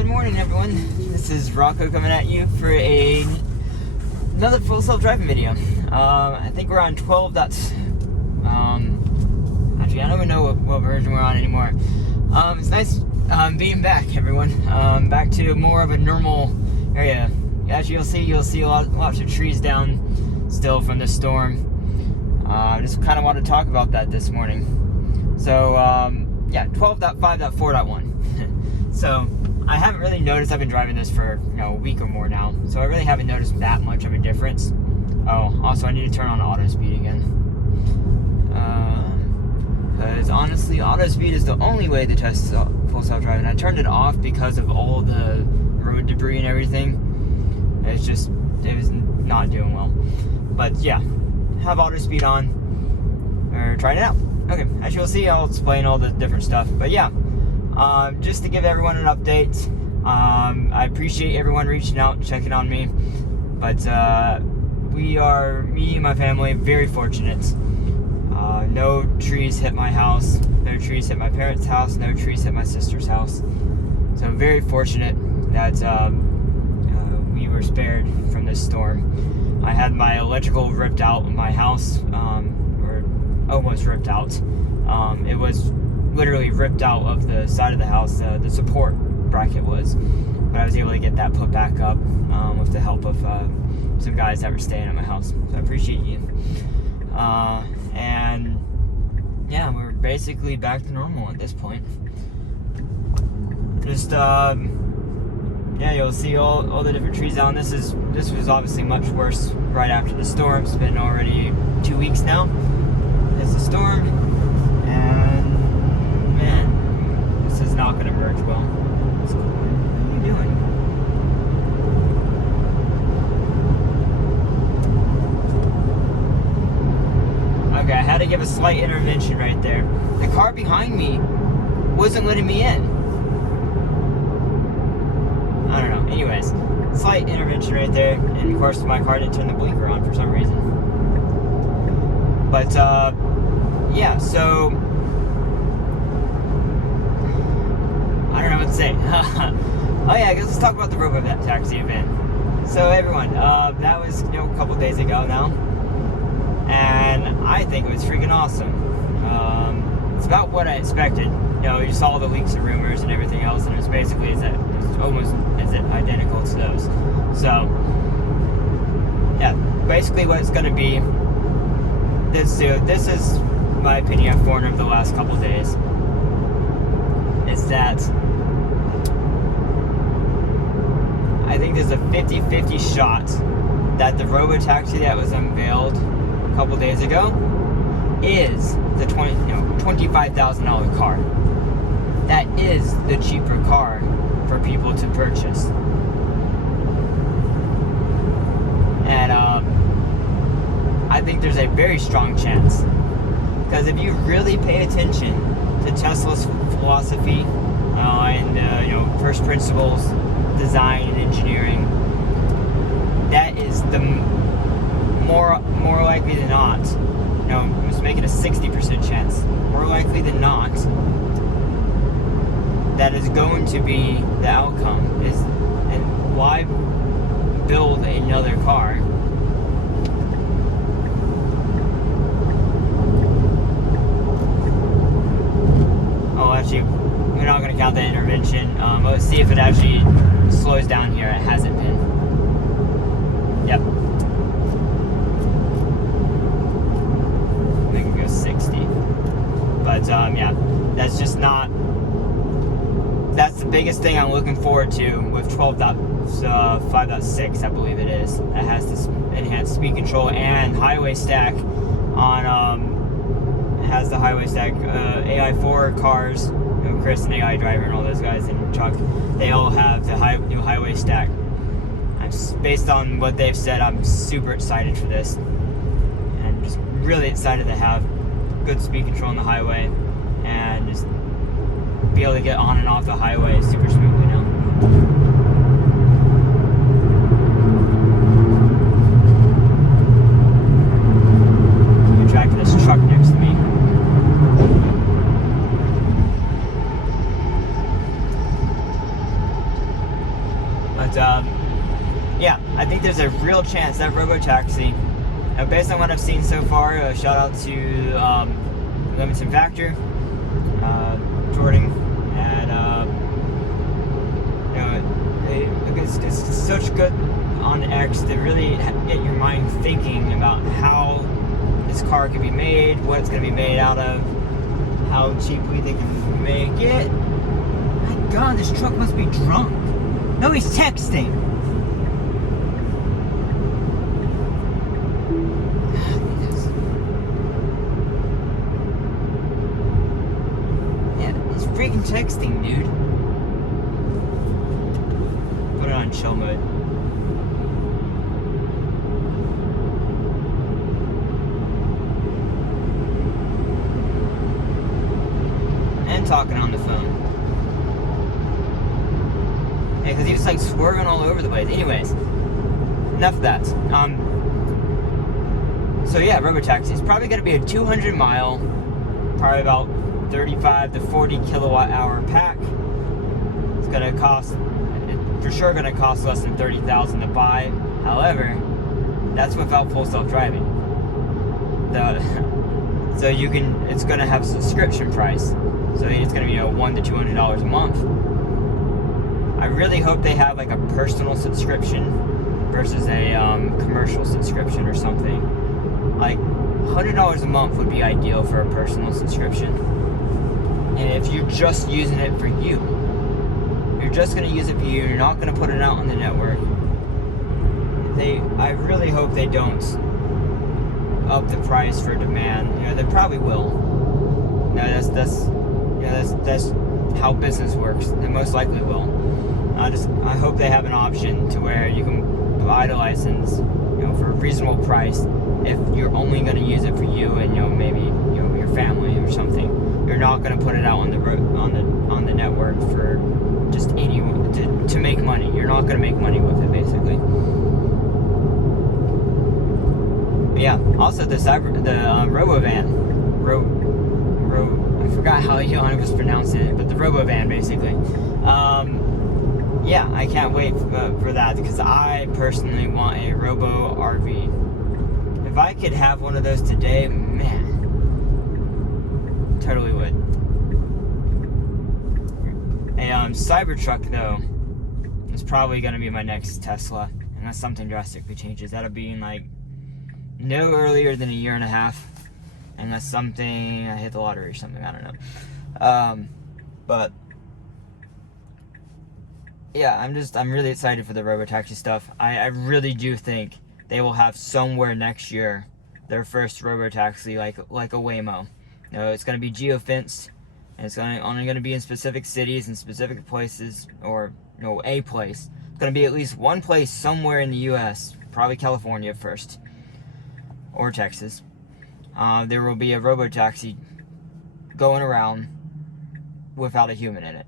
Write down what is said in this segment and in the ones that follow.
Good morning, everyone. This is Rocco coming at you for another full self-driving video. I think we're on 12. Actually, I don't even know what version we're on anymore. It's nice being back, everyone. Back to more of a normal area. As you'll see lots of trees down still from the storm. Just kind of want to talk about that this morning. So yeah, 12.5.4.1. So I haven't really noticed. I've been driving this for a week or more now, so I really haven't noticed that much of a difference. Oh, also I need to turn on auto speed again, because honestly, auto speed is the only way to test full self-driving. I turned it off because of all the road debris and everything. It was not doing well. But yeah, have auto speed on, or trying it out. Okay, as you'll see, I'll explain all the different stuff. But yeah, just to give everyone an update, I appreciate everyone reaching out and checking on me. But me and my family, very fortunate. No trees hit my house, no trees hit my parents' house, no trees hit my sister's house. So I'm very fortunate that we were spared from this storm. I had my electrical ripped out in my house, or almost ripped out. It was literally ripped out of the side of the house, the support bracket was. But I was able to get that put back up with the help of some guys that were staying at my house. So I appreciate you. And yeah, we're basically back to normal at this point. Just yeah, you'll see all the different trees down. This was obviously much worse right after the storm. It's been already 2 weeks now. It's a storm, and man, this is not going to merge well. What are you doing? Okay, I had to give a slight intervention right there. The car behind me wasn't letting me in. I don't know. Anyways, slight intervention right there, and of course my car didn't turn the blinker on for some reason. But yeah, so I don't know what to say. Oh yeah, I guess let's talk about the Robotaxi event. So everyone, that was a couple days ago now, and I think it was freaking awesome. It's about what I expected. You saw the leaks and rumors and everything else, and it's basically almost identical to those. So yeah, basically what it's going to be. This is my opinion I've formed over the last couple of days, is that I think there's a 50-50 shot that the Robotaxi that was unveiled a couple of days ago is the $25,000 car. That is the cheaper car for people to purchase. And I think there's a very strong chance, because if you really pay attention to Tesla's philosophy and first principles design and engineering, that is the more likely than not. Let's make it a 60% chance. More likely than not, that is going to be the outcome. And why build another car? Oh, actually, we're not going to count that intervention. Let's see if it actually slows down here. It hasn't been. Yep. I think it goes 60. But yeah, that's just not. That's the biggest thing I'm looking forward to with 12.5.6, I believe it is. That has this enhanced speed control and highway stack on. Has the highway stack. AI4 cars, Chris and AI driver and all those guys, and Chuck, they all have the new highway stack. Based on what they've said, I'm super excited for this, and I'm just really excited to have good speed control on the highway and just be able to get on and off the highway super smoothly now. Good track to this truck next to me. But yeah, I think there's a real chance that Robotaxi, based on what I've seen so far, shout out to Limited Factor, Jordan, and it's such good on X to really get your mind thinking about how this car can be made, what it's going to be made out of, how cheaply they can make it. My God, this truck must be drunk. No, he's texting. Yeah, he's freaking texting, dude. Put it on chill mode. And talking on the phone. Yeah, because he was like swerving all over the place. Anyways, enough of that. So yeah, Robotaxi is probably going to be a 200 mile, probably about 35 to 40 kilowatt hour pack. It's going to cost, for sure going to cost less than $30,000 to buy. However, that's without full self-driving. So you can, it's going to have a subscription price. So it's going to be $100 to $200 a month. I really hope they have like a personal subscription versus a commercial subscription or something. Like $100 a month would be ideal for a personal subscription. And if you're just using it for you, you're just going to use it for you, you're not going to put it out on the network. I really hope they don't up the price for demand. You know, they probably will. No, that's how business works. They most likely will. I hope they have an option to where you can buy the license, for a reasonable price. If you're only going to use it for you and maybe your family or something, you're not going to put it out on the network for just 80 to make money. You're not going to make money with it, basically. But yeah. Also, the Robovan. I forgot how Helene was pronouncing it, but the Robovan, basically. Yeah, I can't wait for that, because I personally want a Robo RV. If I could have one of those today, man, totally would. A Cybertruck, though, is probably going to be my next Tesla, unless something drastically changes. That'll be in like no earlier than a year and a half. Unless I hit the lottery or something, I don't know. But yeah, I'm really excited for the Robotaxi stuff. I really do think they will have somewhere next year their first Robotaxi, like a Waymo. It's going to be geofenced, and it's only going to be in specific cities and specific places, or a place. It's going to be at least one place somewhere in the U.S., probably California first, or Texas. There will be a Robotaxi going around without a human in it.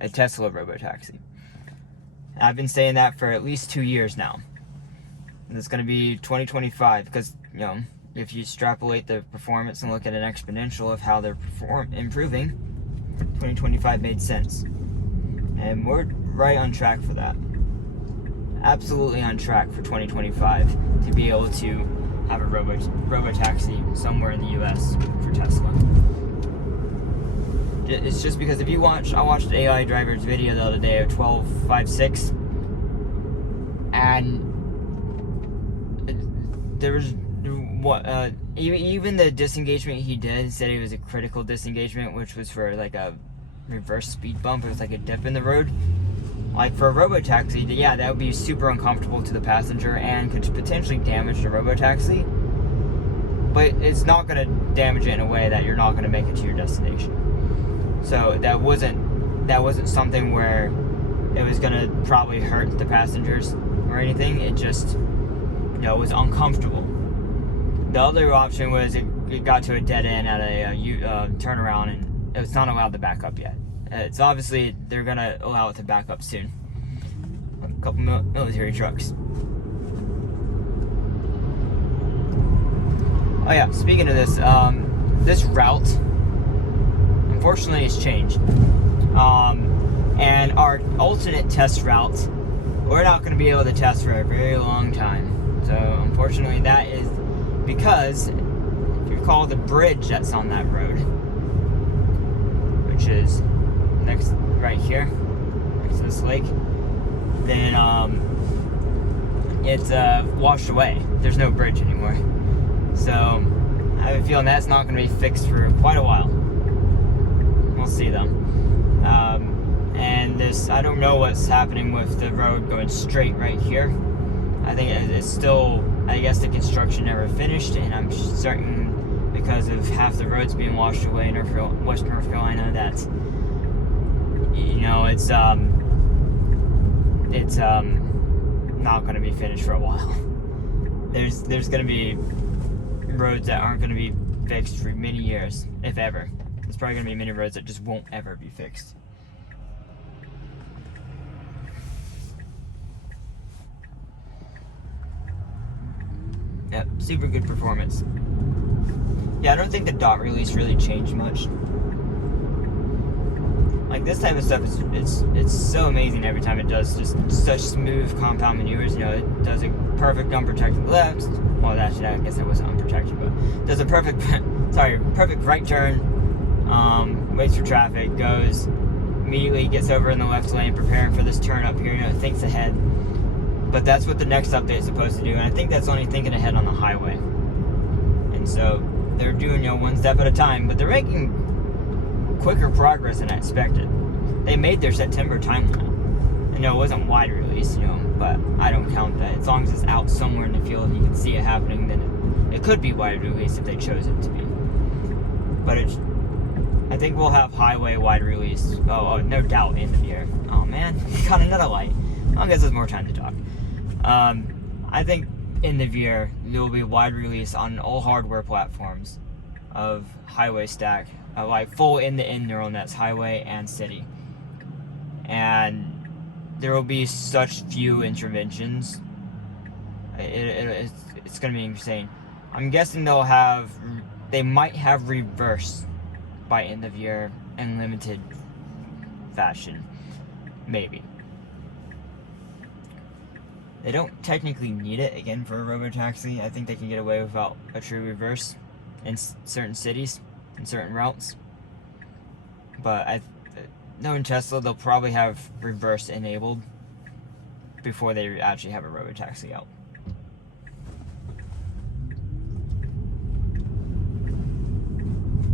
A Tesla Robotaxi. I've been saying that for at least 2 years now. And it's going to be 2025, because, if you extrapolate the performance and look at an exponential of how they're improving, 2025 made sense. And we're right on track for that. Absolutely on track for 2025 to be able to have a Robotaxi somewhere in the U.S. for Tesla. It's just because if you watch, I watched AI Driver's video the other day of 12.56, and there was even the disengagement he did said it was a critical disengagement, which was for like a reverse speed bump. It was like a dip in the road. Like for a Robotaxi, yeah, that would be super uncomfortable to the passenger and could potentially damage the Robotaxi. But it's not going to damage it in a way that you're not going to make it to your destination. So that wasn't something where it was going to probably hurt the passengers or anything. It just, was uncomfortable. The other option was it got to a dead end at a turnaround, and it was not allowed to back up yet. It's obviously they're going to allow it to back up soon. A couple military trucks. Oh yeah, speaking of this, this route, unfortunately, has changed. And our alternate test route we're not going to be able to test for a very long time. So unfortunately, that is because, if you recall, the bridge that's on that road, which is next right here, next to this lake, then it's washed away. There's no bridge anymore. So I have a feeling that's not going to be fixed for quite a while. We'll see though. And this, I don't know what's happening with the road going straight right here. I think it's still, I guess the construction never finished, and I'm certain because of half the roads being washed away in West North Carolina that, you know, it's not going to be finished for a while. There's going to be roads that aren't going to be fixed for many years, if ever. There's probably going to be many roads that just won't ever be fixed. Yep, super good performance. Yeah, I don't think the dot release really changed much. Like, this type of stuff it's so amazing every time it does just such smooth compound maneuvers. You know, it does a perfect unprotected left. Well, actually, I guess it wasn't unprotected, but does a perfect right turn, waits for traffic, goes, immediately gets over in the left lane, preparing for this turn up here, you know, thinks ahead. But that's what the next update is supposed to do, and I think that's only thinking ahead on the highway. And so they're doing, you know, one step at a time, but they're making quicker progress than I expected. They made their September timeline. I know it wasn't wide release, you know, but I don't count that. As long as it's out somewhere in the field and you can see it happening, then it could be wide release if they chose it to be. But I think we'll have highway wide release. Oh, no doubt, end of year. Oh man, got another light. I guess there's more time to talk. I think end of year there will be wide release on all hardware platforms of highway stack, like full end-to-end neural nets, highway and city. And there will be such few interventions. It's going to be insane. I'm guessing they might have reverse by end of year in limited fashion. Maybe. They don't technically need it, again, for a Robotaxi. I think they can get away without a true reverse in certain cities, in certain routes. But knowing Tesla, they'll probably have reverse enabled before they actually have a Robotaxi out.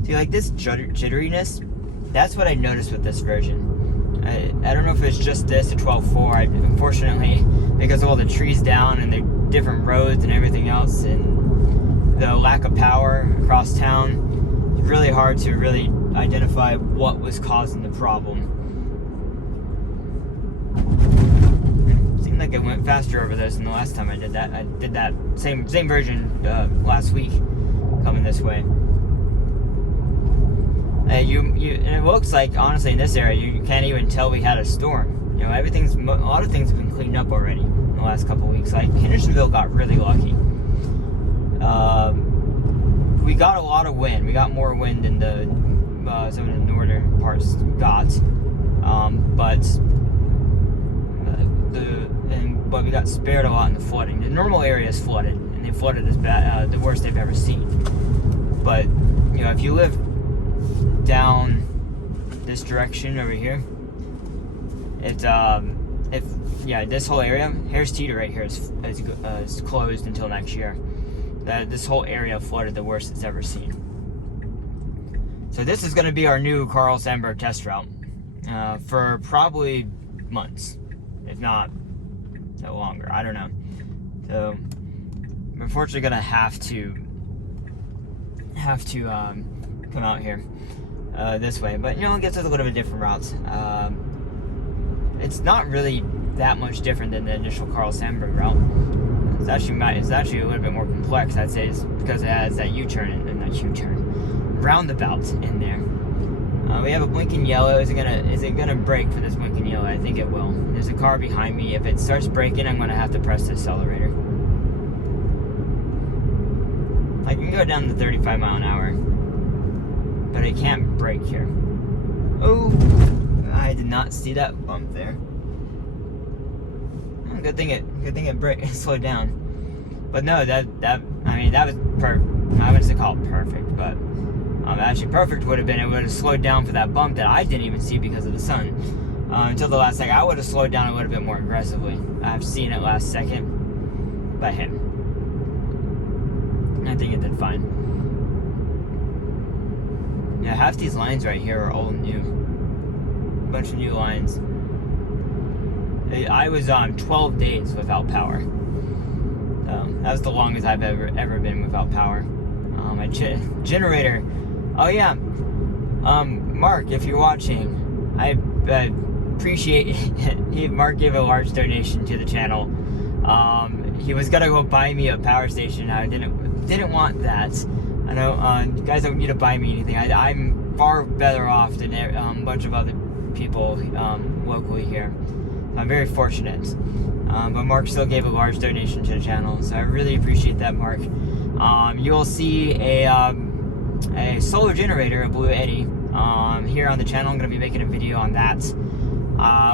See, like this jitteriness, that's what I noticed with this version. I don't know if it's just this, the 12.4. Unfortunately, because of all the trees down and the different roads and everything else, and the lack of power across town, it's really hard to really identify what was causing the problem. It seemed like it went faster over this than the last time I did that. I did that same version last week, coming this way. And it looks like, honestly, in this area, you can't even tell we had a storm. You know, a lot of things have been cleaned up already in the last couple of weeks. Like, Hendersonville got really lucky. We got a lot of wind. We got more wind than some of the northern parts got. But we got spared a lot in the flooding. The normal area is flooded, and they flooded as bad, the worst they've ever seen. But, you know, if you live down this direction over here, this whole area, Harris Teeter right here is closed until next year. This whole area flooded the worst it's ever seen. So this is going to be our new Carl Sandburg test route for probably months, if not no longer. I don't know. So I'm unfortunately going to have to come out here this way, but you know, it gets us a little bit different routes. It's not really that much different than the initial Carl Sandburg route. It's actually a little bit more complex, I'd say, because it has that U-turn and that U-turn roundabout in there. We have a blinking yellow. Is it gonna brake for this blinking yellow? I think it will. There's a car behind me. If it starts braking, I'm gonna have to press the accelerator. I can go down to 35 mile an hour, but I can't brake here. Oh, I did not see that bump there. Good thing it slowed down. But no, that was perfect. I wouldn't call it perfect, but actually perfect would have been, it would have slowed down for that bump that I didn't even see because of the sun. Until the last second, I would have slowed down a little bit more aggressively. I've seen it last second, but hey, I think it did fine. Yeah, half these lines right here are all new. A bunch of new lines. I was on 12 days without power. That was the longest I've ever been without power. My generator. Oh yeah, Mark, if you're watching, I appreciate it. Mark gave a large donation to the channel. He was gonna go buy me a power station. I didn't want that. I know you guys don't need to buy me anything. I'm far better off than a bunch of other people locally here. I'm very fortunate. But Mark still gave a large donation to the channel, so I really appreciate that, Mark. You'll see a solar generator, a Blue Eddy, here on the channel. I'm going to be making a video on that.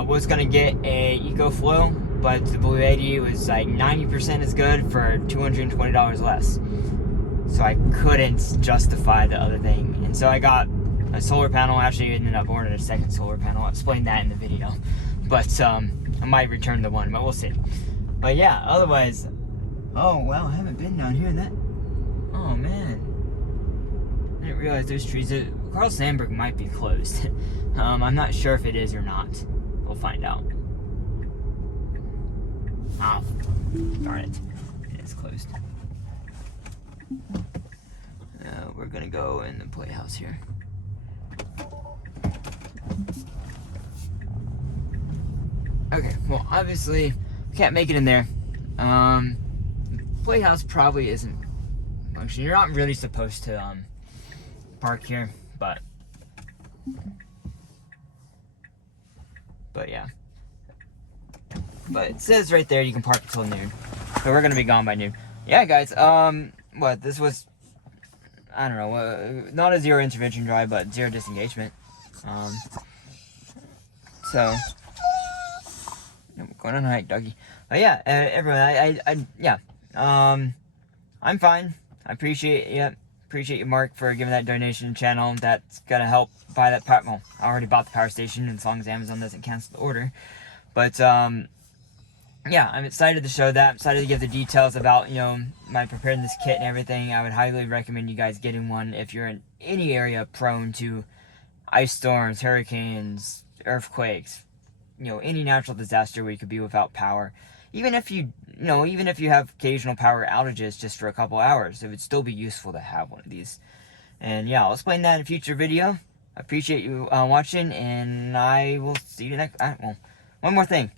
Was going to get a EcoFlow, but the Blue Eddy was like 90% as good for $220 less. So I couldn't justify the other thing. And so I got a solar panel. Actually, I ended up ordering a second solar panel. I'll explain that in the video. But I might return the one, but we'll see. But yeah, otherwise, oh wow, I haven't been down here in that. Oh man, I didn't realize those trees. Carl Sandburg might be closed. I'm not sure if it is or not. We'll find out. Oh, darn it, it is closed. We're gonna go in the playhouse here. Okay, well, obviously, can't make it in there. Playhouse probably isn't functioning. You're not really supposed to park here, but yeah. But it says right there you can park until noon. So we're gonna be gone by noon. Yeah, guys. What this was? I don't know. Not a zero intervention drive, but zero disengagement. So. Going on a hike, doggy. But yeah, everyone, yeah. I'm fine. I appreciate you, Mark, for giving that donation channel. That's gonna help buy that power. Well, I already bought the power station, as long as Amazon doesn't cancel the order. But yeah, I'm excited to show that. I'm excited to give the details about, you know, my preparedness kit and everything. I would highly recommend you guys getting one if you're in any area prone to ice storms, hurricanes, earthquakes, you know, any natural disaster where you could be without power. Even if you have occasional power outages just for a couple hours, it would still be useful to have one of these. And yeah, I'll explain that in a future video. I appreciate you watching, and I will see you next. Well, one more thing.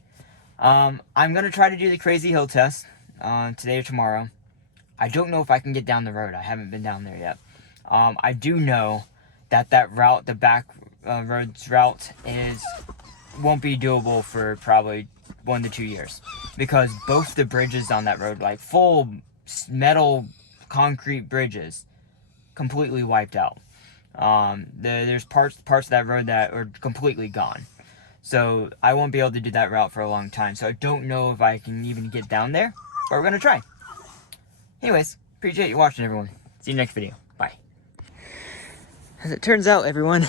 I'm gonna try to do the Crazy Hill test today or tomorrow. I don't know if I can get down the road. I haven't been down there yet. I do know that route, the back roads route, won't be doable for probably 1 to 2 years, because both the bridges on that road, like full metal concrete bridges, completely wiped out. There's parts of that road that are completely gone, so I won't be able to do that route for a long time. So I don't know if I can even get down there, but we're gonna try. Anyways, appreciate you watching, everyone. See you next video. Bye. As it turns out, everyone,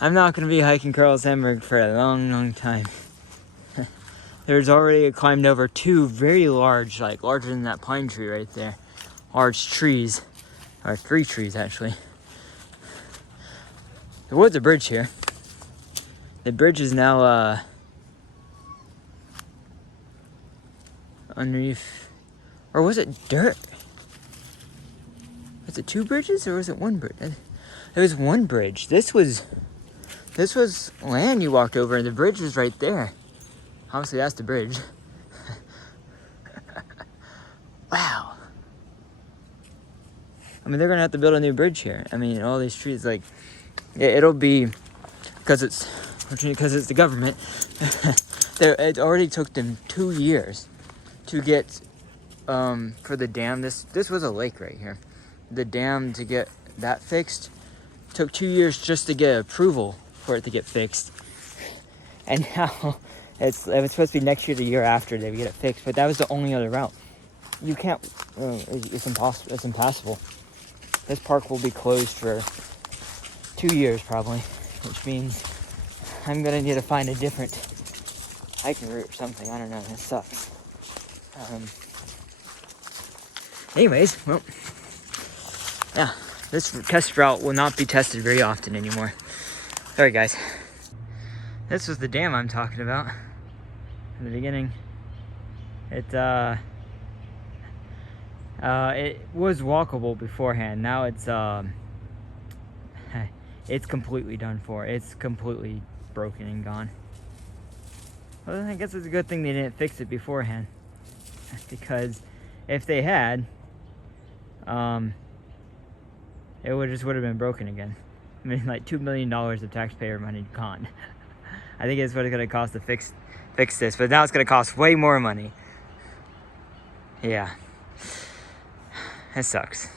I'm not going to be hiking Carl Sandburg for a long, long time. There's already climbed over 2 very large, like larger than that pine tree right there. Large trees. Or 3 trees, actually. There was a bridge here. The bridge is now, underneath. Or was it dirt? Was it 2 bridges or was it 1 bridge? It was 1 bridge. This was land you walked over, and the bridge was right there. Obviously, that's the bridge. Wow. I mean, they're gonna have to build a new bridge here. I mean, all these trees, like, it'll be, because it's the government. It already took them 2 years to get, for the dam. This was a lake right here. The dam, to get that fixed, took 2 years just to get approval for it to get fixed. And It was supposed to be next year, the year after they would get it fixed, but that was the only other route. You can't. It's impossible. It's impassable. This park will be closed for 2 years probably, which means I'm gonna need to find a different hiking route or something. I don't know. It sucks. Anyways, well, yeah, this test route will not be tested very often anymore. Sorry, guys. This was the dam I'm talking about in the beginning. It was walkable beforehand. Now it's completely done for. It's completely broken and gone. Well, I guess it's a good thing they didn't fix it beforehand, because if they had, it would have been broken again. I mean, like $2 million of taxpayer money gone. I think it's what it's gonna cost to fix this, but now it's gonna cost way more money. Yeah, it sucks.